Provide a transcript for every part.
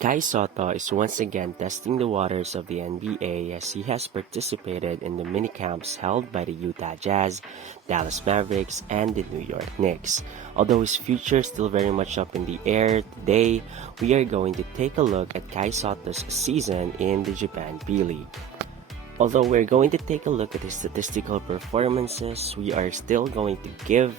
Kai Soto is once again testing the waters of the NBA as he has participated in the minicamps held by the Utah Jazz, Dallas Mavericks, and the New York Knicks. Although his future is still very much up in the air, today we are going to take a look at Kai Soto's season in the Japan B-League. Although we're going to take a look at his statistical performances, we are still going to give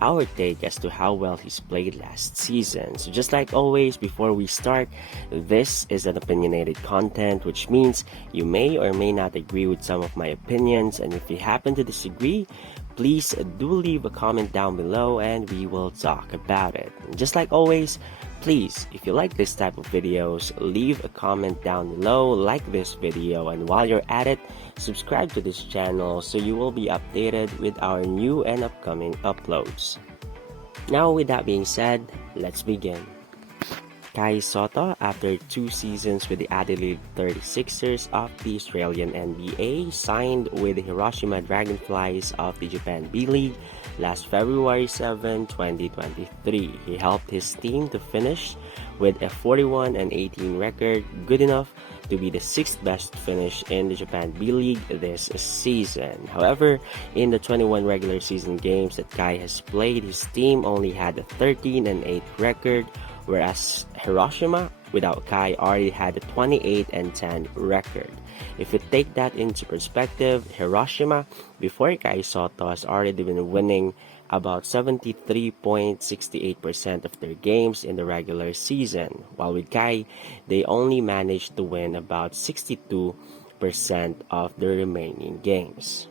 our take as to how well he's played last season. So just like always, before we start, this is an opinionated content, which means you may or may not agree with some of my opinions, and if you happen to disagree, please do leave a comment down below and we will talk about it. And just like always, please, if you like this type of videos, leave a comment down below, like this video, and while you're at it, subscribe to this channel so you will be updated with our new and upcoming uploads. Now with that being said, let's begin. Kai Soto, after 2 seasons with the Adelaide 36ers of the Australian NBA, signed with the Hiroshima Dragonflies of the Japan B-League last February 7, 2023. He helped his team to finish with a 41-18 record, good enough to be the 6th best finish in the Japan B-League this season. However, in the 21 regular season games that Kai has played, his team only had a 13-8 record, whereas Hiroshima, without Kai, already had a 28-10 record. If we take that into perspective, Hiroshima, before Kai Soto, has already been winning about 73.68% of their games in the regular season, while with Kai, they only managed to win about 62% of the remaining games.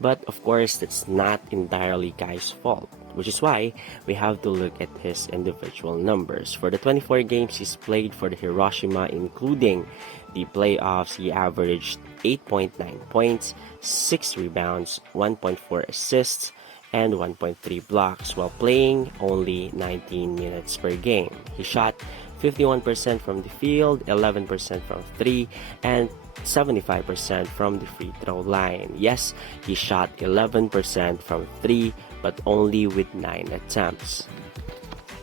But of course, that's not entirely Kai's fault, which is why we have to look at his individual numbers. For the 24 games he's played for the Hiroshima, including the playoffs, he averaged 8.9 points, 6 rebounds, 1.4 assists, and 1.3 blocks while playing only 19 minutes per game. He shot 51% from the field, 11% from 3, and 75% from the free throw line. Yes, he shot 11% from 3, but only with 9 attempts.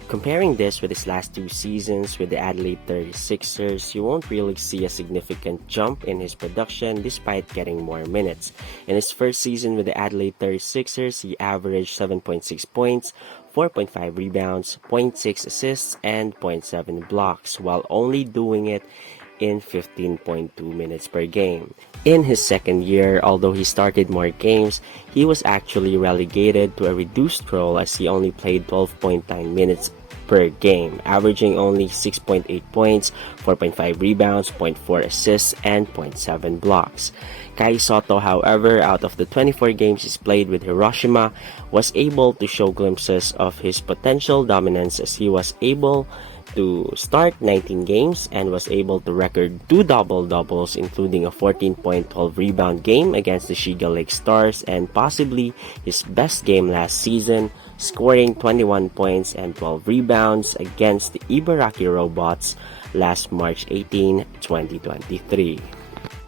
Comparing this with his last 2 seasons with the Adelaide 36ers, you won't really see a significant jump in his production despite getting more minutes. In his first season with the Adelaide 36ers, he averaged 7.6 points, 4.5 rebounds, 0.6 assists, and 0.7 blocks, while only doing it in 15.2 minutes per game. In his second year, although he started more games, he was actually relegated to a reduced role as he only played 12.9 minutes per game, averaging only 6.8 points, 4.5 rebounds, 0.4 assists, and 0.7 blocks. Kai Soto, however, out of the 24 games he's played with Hiroshima, was able to show glimpses of his potential dominance as he was able to start 19 games and was able to record 2 double-doubles, including a 14-point-12 rebound game against the Shiga Lake Stars and possibly his best game last season, scoring 21 points and 12 rebounds against the Ibaraki Robots last March 18, 2023.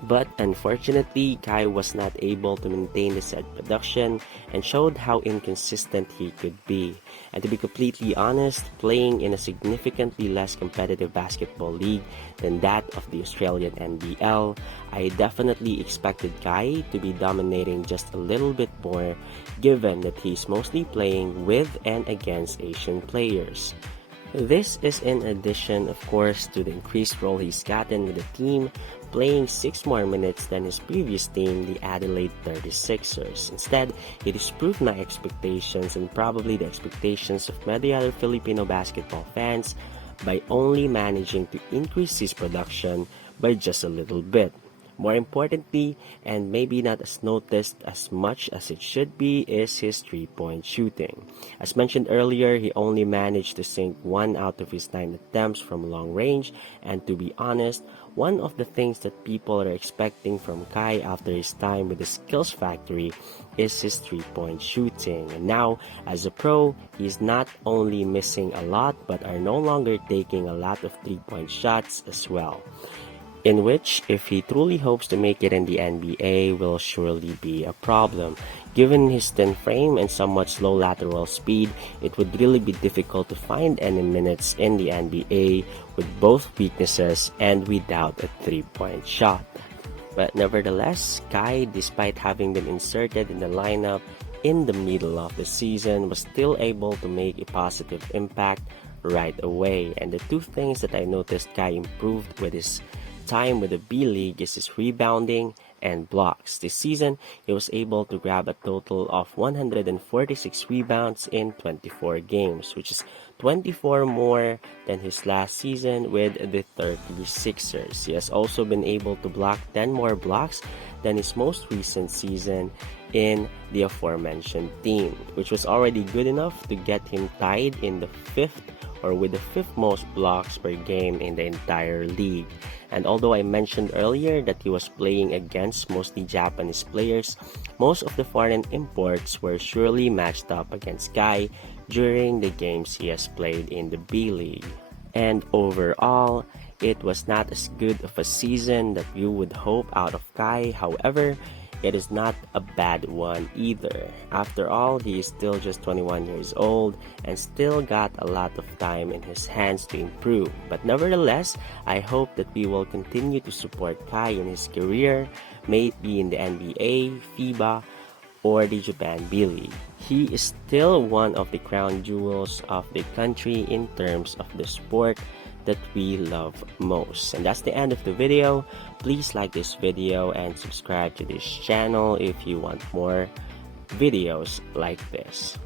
But unfortunately, Kai was not able to maintain the said production and showed how inconsistent he could be. And to be completely honest, playing in a significantly less competitive basketball league than that of the Australian NBL, I definitely expected Kai to be dominating just a little bit more, given that he's mostly playing with and against Asian players. This is in addition, of course, to the increased role he's gotten with the team, playing 6 more minutes than his previous team, the Adelaide 36ers. Instead, he disproved my expectations and probably the expectations of many other Filipino basketball fans by only managing to increase his production by just a little bit. More importantly, and maybe not as noticed as much as it should be, is his 3-point shooting. As mentioned earlier, he only managed to sink 1 out of his 9 attempts from long range, and to be honest, one of the things that people are expecting from Kai after his time with the Skills Factory is his 3-point shooting. And now, as a pro, he's not only missing a lot but are no longer taking a lot of 3-point shots as well. in which, if he truly hopes to make it in the NBA, will surely be a problem. Given his thin frame and somewhat slow lateral speed, it would really be difficult to find any minutes in the NBA with both weaknesses and without a three-point shot. But nevertheless, Kai, despite having been inserted in the lineup in the middle of the season, was still able to make a positive impact right away. And the two things that I noticed Kai improved with his time with the B League is his rebounding and blocks. This season, he was able to grab a total of 146 rebounds in 24 games, which is 24 more than his last season with the 36ers. He has also been able to block 10 more blocks than his most recent season in the aforementioned team, which was already good enough to get him tied in the fifth or with the fifth most blocks per game in the entire league. And although I mentioned earlier that he was playing against mostly Japanese players, most of the foreign imports were surely matched up against Kai during the games he has played in the B League. And overall, it was not as good of a season that you would hope out of Kai. However, it is not a bad one either. After all, he is still just 21 years old and still got a lot of time in his hands to improve. But nevertheless, I hope that we will continue to support Kai in his career, may it be in the NBA, FIBA, or the Japan B League. He is still one of the crown jewels of the country in terms of the sport that we love most. And that's the end of the video. Please like this video and subscribe to this channel if you want more videos like this.